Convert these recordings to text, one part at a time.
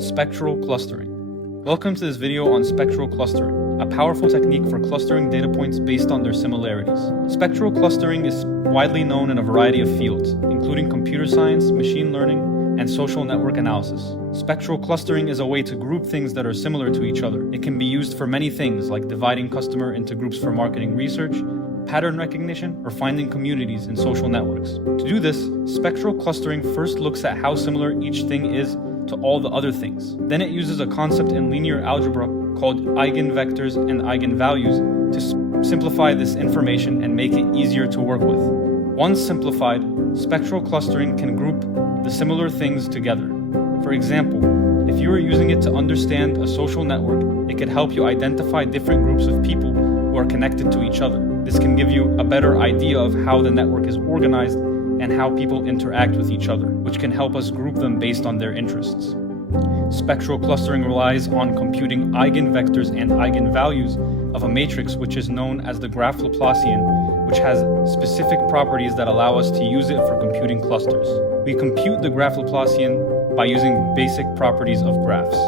Spectral clustering. Welcome to this video on spectral clustering, a powerful technique for clustering data points based on their similarities. Spectral clustering is widely known in a variety of fields, including computer science, machine learning, and social network analysis. Spectral clustering is a way to group things that are similar to each other. It can be used for many things, like dividing customer into groups for marketing research, pattern recognition, or finding communities in social networks. To do this, spectral clustering first looks at how similar each thing is to all the other things. Then it uses a concept in linear algebra called eigenvectors and eigenvalues to simplify this information and make it easier to work with. Once simplified, spectral clustering can group the similar things together. For example, if you are using it to understand a social network, it could help you identify different groups of people who are connected to each other. This can give you a better idea of how the network is organized and how people interact with each other, which can help us group them based on their interests. Spectral clustering relies on computing eigenvectors and eigenvalues of a matrix which is known as the graph Laplacian, which has specific properties that allow us to use it for computing clusters. We compute the graph Laplacian by using basic properties of graphs.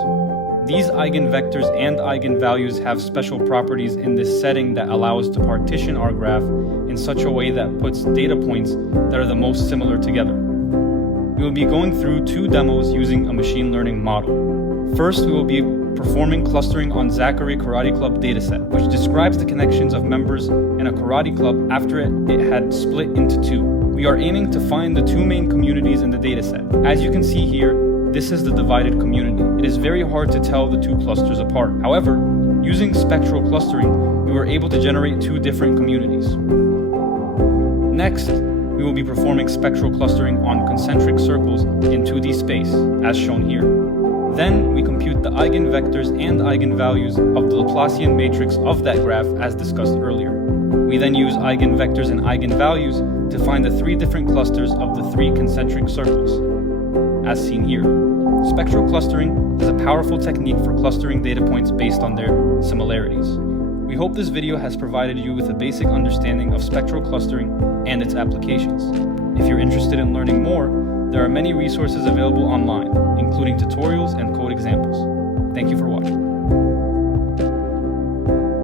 These eigenvectors and eigenvalues have special properties in this setting that allow us to partition our graph in such a way that puts data points that are the most similar together. We will be going through two demos using a machine learning model. First, we will be performing clustering on Zachary Karate Club dataset, which describes the connections of members in a karate club after it had split into two. We are aiming to find the two main communities in the dataset. As you can see here, this is the divided community. It is very hard to tell the two clusters apart. However, using spectral clustering, we were able to generate two different communities. Next, we will be performing spectral clustering on concentric circles in 2D space, as shown here. Then, we compute the eigenvectors and eigenvalues of the Laplacian matrix of that graph as discussed earlier. We then use eigenvectors and eigenvalues to find the three different clusters of the three concentric circles, as seen here. Spectral clustering is a powerful technique for clustering data points based on their similarities. We hope this video has provided you with a basic understanding of spectral clustering and its applications. If you're interested in learning more, there are many resources available online, including tutorials and code examples. Thank you for watching.